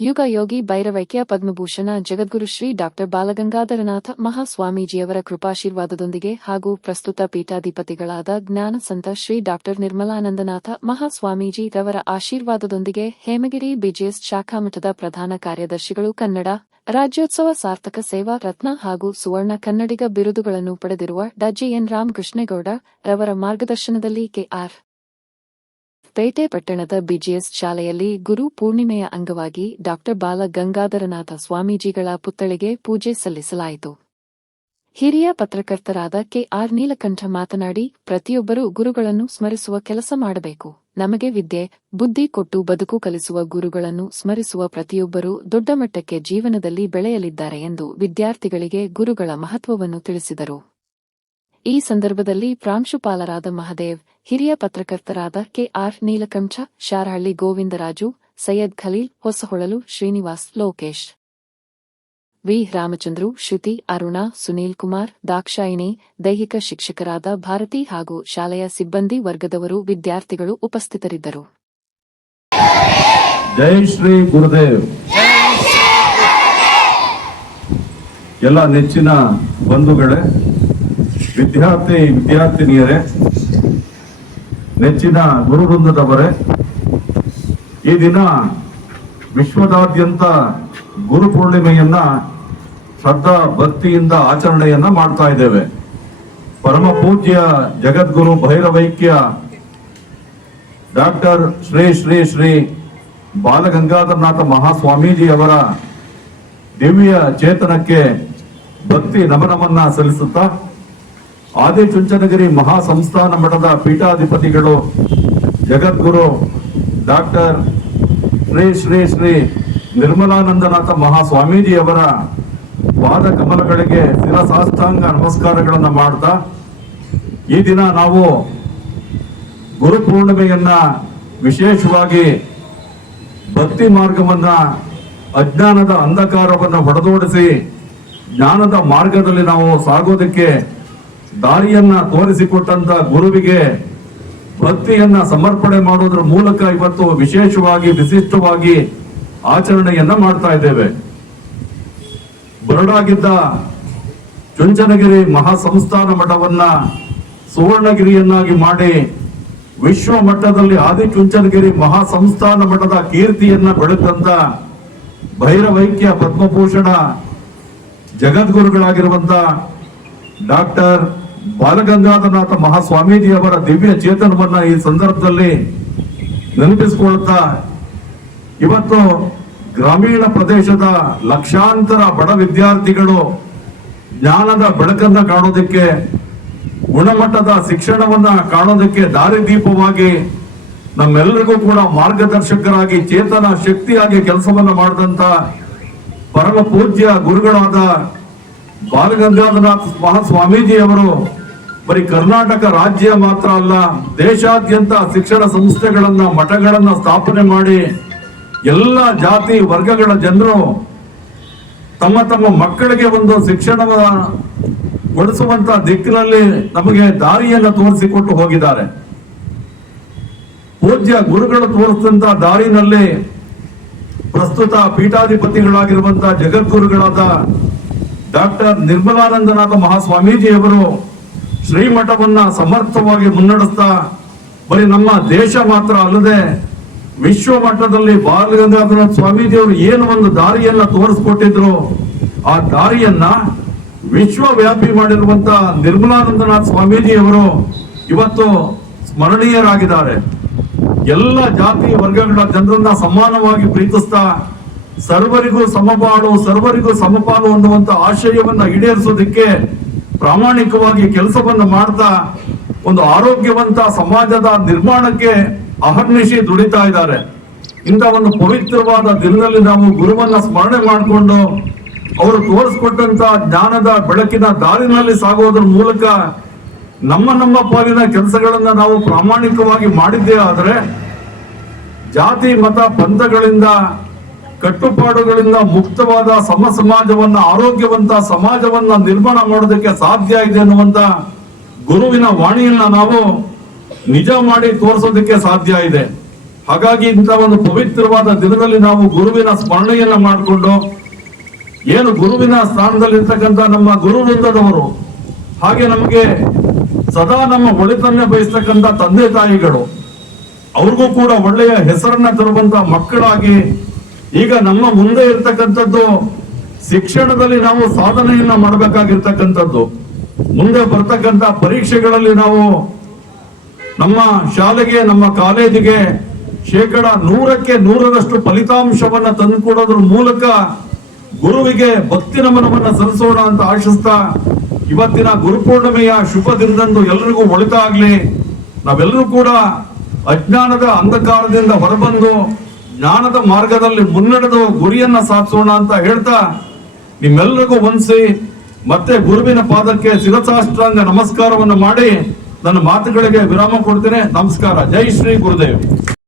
ಯುಗ ಯೋಗಿ ಭೈರವೈಕ್ಯ ಪದ್ಮಭೂಷಣ ಜಗದ್ಗುರು ಶ್ರೀ ಡಾ ಬಾಲಗಂಗಾಧರನಾಥ ಮಹಾಸ್ವಾಮೀಜಿಯವರ ಕೃಪಾಶೀರ್ವಾದದೊಂದಿಗೆ ಹಾಗೂ ಪ್ರಸ್ತುತ ಪೀಠಾಧಿಪತಿಗಳಾದ ಜ್ಞಾನ ಸಂತ ಶ್ರೀ ಡಾ ನಿರ್ಮಲಾನಂದನಾಥ ಮಹಾಸ್ವಾಮೀಜಿ ರವರ ಆಶೀರ್ವಾದದೊಂದಿಗೆ ಹೇಮಗಿರಿ ಬಿಜಿಎಸ್ ಶಾಖಾಮಠದ ಪ್ರಧಾನ ಕಾರ್ಯದರ್ಶಿಗಳು ಕನ್ನಡ ರಾಜ್ಯೋತ್ಸವ ಸಾರ್ಥಕ ಸೇವಾ ರತ್ನ ಹಾಗೂ ಸುವರ್ಣ ಕನ್ನಡಿಗ ಬಿರುದುಗಳನ್ನು ಪಡೆದಿರುವ ಡಾ ಜಿಎನ್ ರಾಮಕೃಷ್ಣೇಗೌಡ ರವರ ಮಾರ್ಗದರ್ಶನದಲ್ಲಿ ಕೆಆರ್ ಪೇಟೆ ಪಟ್ಟಣದ ಬಿಜಿಎಸ್ ಶಾಲೆಯಲ್ಲಿ ಗುರು ಪೂರ್ಣಿಮೆಯ ಅಂಗವಾಗಿ ಡಾ ಬಾಲ ಗಂಗಾಧರನಾಥ ಸ್ವಾಮೀಜಿಗಳ ಪುತ್ಥಳಿಗೆ ಪೂಜೆ ಸಲ್ಲಿಸಲಾಯಿತು. ಹಿರಿಯ ಪತ್ರಕರ್ತರಾದ ಕೆಆರ್ ನೀಲಕಂಠ ಮಾತನಾಡಿ, ಪ್ರತಿಯೊಬ್ಬರೂ ಗುರುಗಳನ್ನು ಸ್ಮರಿಸುವ ಕೆಲಸ ಮಾಡಬೇಕು. ನಮಗೆ ವಿದ್ಯೆ, ಬುದ್ಧಿ ಕೊಟ್ಟು ಬದುಕು ಕಲಿಸುವ ಗುರುಗಳನ್ನು ಸ್ಮರಿಸುವ ಪ್ರತಿಯೊಬ್ಬರೂ ದೊಡ್ಡ ಮಟ್ಟಕ್ಕೆ ಜೀವನದಲ್ಲಿ ಬೆಳೆಯಲಿದ್ದಾರೆ ಎಂದು ವಿದ್ಯಾರ್ಥಿಗಳಿಗೆ ಗುರುಗಳ ಮಹತ್ವವನ್ನು ತಿಳಿಸಿದರು. ಈ ಸಂದರ್ಭದಲ್ಲಿ ಪ್ರಾಂಶುಪಾಲರಾದ ಮಹದೇವ್, ಹಿರಿಯ ಪತ್ರಕರ್ತರಾದ ಕೆಆರ್ ನೀಲಕಂಠ, ಶಾರಹಳ್ಳಿ ಗೋವಿಂದರಾಜು, ಸೈಯದ್ ಖಲೀಲ್, ಹೊಸಹೊಳಲು ಶ್ರೀನಿವಾಸ್, ಲೋಕೇಶ್, ವಿ ರಾಮಚಂದ್ರು, ಶ್ರುತಿ, ಅರುಣ, ಸುನೀಲ್ ಕುಮಾರ್, ದಾಕ್ಷಾಯಿಣಿ, ದೈಹಿಕ ಶಿಕ್ಷಕರಾದ ಭಾರತಿ ಹಾಗೂ ಶಾಲೆಯ ಸಿಬ್ಬಂದಿ ವರ್ಗದವರು ವಿದ್ಯಾರ್ಥಿಗಳು ಉಪಸ್ಥಿತರಿದ್ದರು. ಜೈ ಶ್ರೀ ಗುರುದೇವ್. ಎಲ್ಲ ನೆಚ್ಚಿನ ಬಂಧುಗಳೇ, ವಿದ್ಯಾರ್ಥಿನಿಯರೇ, ನೆಚ್ಚಿನ ಗುರುವೃಂದದವರೇ, ಈ ದಿನ ವಿಶ್ವದಾದ್ಯಂತ ಗುರು ಪೂರ್ಣಿಮೆಯನ್ನ ಶ್ರದ್ಧಾ ಭಕ್ತಿಯಿಂದ ಆಚರಣೆಯನ್ನ ಮಾಡ್ತಾ ಇದ್ದೇವೆ. ಪರಮ ಪೂಜ್ಯ ಜಗದ್ಗುರು ಭೈರವೈಕ್ಯ ಡಾಕ್ಟರ್ ಶ್ರೀ ಶ್ರೀ ಶ್ರೀ ಬಾಲಗಂಗಾಧರನಾಥ ಮಹಾಸ್ವಾಮೀಜಿಯವರ ದಿವ್ಯ ಚೇತನಕ್ಕೆ ಭಕ್ತಿ ನಮನವನ್ನ ಸಲ್ಲಿಸುತ್ತಾ, ಆದಿಚುಂಚನಗಿರಿ ಮಹಾಸಂಸ್ಥಾನ ಮಠದ ಪೀಠಾಧಿಪತಿಗಳು ಜಗದ್ಗುರು ಡಾಕ್ಟರ್ ಶ್ರೀ ಶ್ರೀ ಶ್ರೀ ನಿರ್ಮಲಾನಂದನಾಥ ಮಹಾಸ್ವಾಮೀಜಿಯವರ ಪಾದ ಕಮಲಗಳಿಗೆ ಶಿರಸಾಷ್ಟಾಂಗ ನಮಸ್ಕಾರಗಳನ್ನು ಮಾಡ್ತಾ, ಈ ದಿನ ನಾವು ಗುರು ಪೂರ್ಣಿಮೆಯನ್ನ ವಿಶೇಷವಾಗಿ ಭಕ್ತಿ ಮಾರ್ಗವನ್ನ, ಅಜ್ಞಾನದ ಅಂಧಕಾರವನ್ನು ಹೊಡೆದೋಡಿಸಿ ಜ್ಞಾನದ ಮಾರ್ಗದಲ್ಲಿ ನಾವು ಸಾಗೋದಕ್ಕೆ ದಾರಿಯನ್ನ ತೋರಿಸಿಕೊಟ್ಟಂತ ಗುರುವಿಗೆ ಭಕ್ತಿಯನ್ನ ಸಮರ್ಪಣೆ ಮಾಡೋದ್ರ ಮೂಲಕ ಇವತ್ತು ವಿಶೇಷವಾಗಿ ವಿಶಿಷ್ಟವಾಗಿ ಆಚರಣೆಯನ್ನ ಮಾಡ್ತಾ ಇದ್ದೇವೆ. ಬರಡಾಗಿದ್ದ ಚುಂಚನಗಿರಿ ಮಹಾಸಂಸ್ಥಾನ ಮಠವನ್ನ ಸುವರ್ಣಗಿರಿಯನ್ನಾಗಿ ಮಾಡಿ ವಿಶ್ವ ಮಟ್ಟದಲ್ಲಿ ಆದಿಚುಂಚನಗಿರಿ ಮಹಾಸಂಸ್ಥಾನ ಮಠದ ಕೀರ್ತಿಯನ್ನ ಬೆಳೆದಂತ ಭೈರವೈಕ್ಯ ಪದ್ಮಭೂಷಣ ಜಗದ್ಗುರುಗಳಾಗಿರುವಂತ ಡಾಕ್ಟರ್ ಬಾಲಗಂಗಾಧರನಾಥ ಮಹಾಸ್ವಾಮೀಜಿಯವರ ದಿವ್ಯ ಚೇತನವನ್ನ ಈ ಸಂದರ್ಭದಲ್ಲಿ ನೆನಪಿಸಿಕೊಳ್ಳುತ್ತಾ, ಇವತ್ತು ಗ್ರಾಮೀಣ ಪ್ರದೇಶದ ಲಕ್ಷಾಂತರ ಬಡ ವಿದ್ಯಾರ್ಥಿಗಳು ಜ್ಞಾನದ ಬೆಳಕನ್ನ ಕಾಣೋದಕ್ಕೆ, ಗುಣಮಟ್ಟದ ಶಿಕ್ಷಣವನ್ನ ಕಾಣೋದಕ್ಕೆ ದಾರಿದೀಪವಾಗಿ ನಮ್ಮೆಲ್ಲರಿಗೂ ಕೂಡ ಮಾರ್ಗದರ್ಶಕರಾಗಿ ಚೇತನ ಶಕ್ತಿಯಾಗಿ ಕೆಲಸವನ್ನ ಮಾಡಿದಂತ ಪರಮ ಪೂಜ್ಯ ಗುರುಗಳಾದ ಬಾಲಗಂಗಾಧರನಾಥ ಮಹಾಸ್ವಾಮೀಜಿಯವರು ಬರೀ ಕರ್ನಾಟಕ ರಾಜ್ಯ ಮಾತ್ರ ಅಲ್ಲ, ದೇಶಾದ್ಯಂತ ಶಿಕ್ಷಣ ಸಂಸ್ಥೆಗಳನ್ನ, ಮಠಗಳನ್ನ ಸ್ಥಾಪನೆ ಮಾಡಿ ಎಲ್ಲ ಜಾತಿ ವರ್ಗಗಳ ಜನರು ತಮ್ಮ ತಮ್ಮ ಮಕ್ಕಳಿಗೆ ಒಂದು ಶಿಕ್ಷಣವನ್ನ ಕೊಡಿಸುವಂತ ದಿಕ್ಕಿನಲ್ಲಿ ನಮಗೆ ದಾರಿಯನ್ನು ತೋರಿಸಿಕೊಟ್ಟು ಹೋಗಿದ್ದಾರೆ. ಪೂಜ್ಯ ಗುರುಗಳು ತೋರಿಸಿದಂತ ದಾರಿನಲ್ಲಿ ಪ್ರಸ್ತುತ ಪೀಠಾಧಿಪತಿಗಳಾಗಿರುವಂತಹ ಜಗದ್ಗುರುಗಳಾದ ಡಾಕ್ಟರ್ ನಿರ್ಮಲಾನಂದನಾಥ ಮಹಾಸ್ವಾಮೀಜಿಯವರು ಶ್ರೀಮಠವನ್ನ ಸಮರ್ಥವಾಗಿ ಮುನ್ನಡೆಸ್ತಾ, ಬರೀ ನಮ್ಮ ದೇಶ ಮಾತ್ರ ಅಲ್ಲದೆ ವಿಶ್ವ ಮಟ್ಟದಲ್ಲಿ ಬಾಲಗಂಗಾಧರನಾಥ ಸ್ವಾಮೀಜಿಯವರು ಏನು ಒಂದು ದಾರಿಯನ್ನ ತೋರಿಸ್ಕೊಟ್ಟಿದ್ರು, ಆ ದಾರಿಯನ್ನ ವಿಶ್ವವ್ಯಾಪಿ ಮಾಡಿರುವಂತ ನಿರ್ಮಲಾನಂದನಾಥ ಸ್ವಾಮೀಜಿಯವರು ಇವತ್ತು ಸ್ಮರಣೀಯರಾಗಿದ್ದಾರೆ. ಎಲ್ಲ ಜಾತಿ ವರ್ಗಗಳ ಜನರನ್ನ ಸಮಾನವಾಗಿ ಪ್ರೀತಿಸ್ತಾ, ಸರ್ವರಿಗೂ ಸಮಬಾಳು, ಸರ್ವರಿಗೂ ಸಮಪಾಲು ಅನ್ನುವಂತ ಆಶಯವನ್ನ ಈಡೇರಿಸೋದಕ್ಕೆ ಪ್ರಾಮಾಣಿಕವಾಗಿ ಕೆಲಸವನ್ನ ಮಾಡ್ತಾ ಒಂದು ಆರೋಗ್ಯವಂತ ಸಮಾಜದ ನಿರ್ಮಾಣಕ್ಕೆ ಅಹರ್ನಿಶಿ ದುಡಿತಾ ಇದ್ದಾರೆ. ಇಂಥ ಒಂದು ಪವಿತ್ರವಾದ ದಿನದಲ್ಲಿ ನಾವು ಗುರುವನ್ನ ಸ್ಮರಣೆ ಮಾಡಿಕೊಂಡು ಅವರು ತೋರಿಸ್ಕೊಟ್ಟಂತ ಜ್ಞಾನದ ಬೆಳಕಿನ ದಾರಿನಲ್ಲಿ ಸಾಗೋದ್ರ ಮೂಲಕ ನಮ್ಮ ಪಾಲಿನ ಕೆಲಸಗಳನ್ನ ನಾವು ಪ್ರಾಮಾಣಿಕವಾಗಿ ಮಾಡಿದ್ದೇ ಆದರೆ ಜಾತಿ ಮತ ಪಂಥಗಳಿಂದ, ಕಟ್ಟುಪಾಡುಗಳಿಂದ ಮುಕ್ತವಾದ ಸಮ ಸಮಾಜವನ್ನ, ಆರೋಗ್ಯವಂತ ಸಮಾಜವನ್ನ ನಿರ್ಮಾಣ ಮಾಡೋದಕ್ಕೆ ಸಾಧ್ಯ ಇದೆ ಅನ್ನುವಂತ ಗುರುವಿನ ವಾಣಿಯನ್ನ ನಾವು ನಿಜ ಮಾಡಿ ತೋರಿಸೋದಕ್ಕೆ ಸಾಧ್ಯ ಇದೆ. ಹಾಗಾಗಿ ಇಂಥ ಒಂದು ಪವಿತ್ರವಾದ ದಿನದಲ್ಲಿ ನಾವು ಗುರುವಿನ ಸ್ಮರಣೆಯನ್ನ ಮಾಡಿಕೊಂಡು ಏನು ಗುರುವಿನ ಸ್ಥಾನದಲ್ಲಿರ್ತಕ್ಕಂಥ ನಮ್ಮ ಗುರು ವೃಂದದವರು, ಹಾಗೆ ನಮಗೆ ಸದಾ ನಮ್ಮ ಒಳಿತನ್ನ ಬಯಸ್ತಕ್ಕಂಥ ತಂದೆ ತಾಯಿಗಳು, ಅವ್ರಿಗೂ ಕೂಡ ಒಳ್ಳೆಯ ಹೆಸರನ್ನ ತರುವಂತ ಮಕ್ಕಳಾಗಿ ಈಗ ನಮ್ಮ ಮುಂದೆ ಇರ್ತಕ್ಕಂಥದ್ದು ಶಿಕ್ಷಣದಲ್ಲಿ ನಾವು ಸಾಧನೆಯನ್ನ ಮಾಡಬೇಕಾಗಿರ್ತಕ್ಕಂಥದ್ದು. ಮುಂದೆ ಬರ್ತಕ್ಕಂಥ ಪರೀಕ್ಷೆಗಳಲ್ಲಿ ನಾವು ನಮ್ಮ ಶಾಲೆಗೆ, ನಮ್ಮ ಕಾಲೇಜಿಗೆ 100ಕ್ಕೆ 100ರಷ್ಟು ಫಲಿತಾಂಶವನ್ನ ತಂದುಕೊಡೋದ್ರ ಮೂಲಕ ಗುರುವಿಗೆ ಭಕ್ತಿ ನಮನವನ್ನ ಸಲ್ಲಿಸೋಣ ಅಂತ ಆಶಿಸ್ತಾ, ಇವತ್ತಿನ ಗುರುಪೂರ್ಣಿಮೆಯ ಶುಭ ದಿನದಂದು ಎಲ್ಲರಿಗೂ ಒಳಿತಾಗ್ಲಿ. ನಾವೆಲ್ಲರೂ ಕೂಡ ಅಜ್ಞಾನದ ಅಂಧಕಾರದಿಂದ ಹೊರಬಂದು ಜ್ಞಾನದ ಮಾರ್ಗದಲ್ಲಿ ಮುನ್ನಡೆದು ಗುರಿಯನ್ನ ಸಾಧಿಸೋಣ ಅಂತ ಹೇಳ್ತಾ ನಿಮ್ಮೆಲ್ಲರಿಗೂ ವಂದಿಸಿ ಮತ್ತೆ ಗುರುವಿನ ಪಾದಕ್ಕೆ ಶಿರಸಾಷ್ಟಾಂಗ ನಮಸ್ಕಾರವನ್ನು ಮಾಡಿ ನನ್ನ ಮಾತುಗಳಿಗೆ ವಿರಾಮ ಕೊಡ್ತೇನೆ. ನಮಸ್ಕಾರ. ಜೈ ಶ್ರೀ ಗುರುದೇವ್.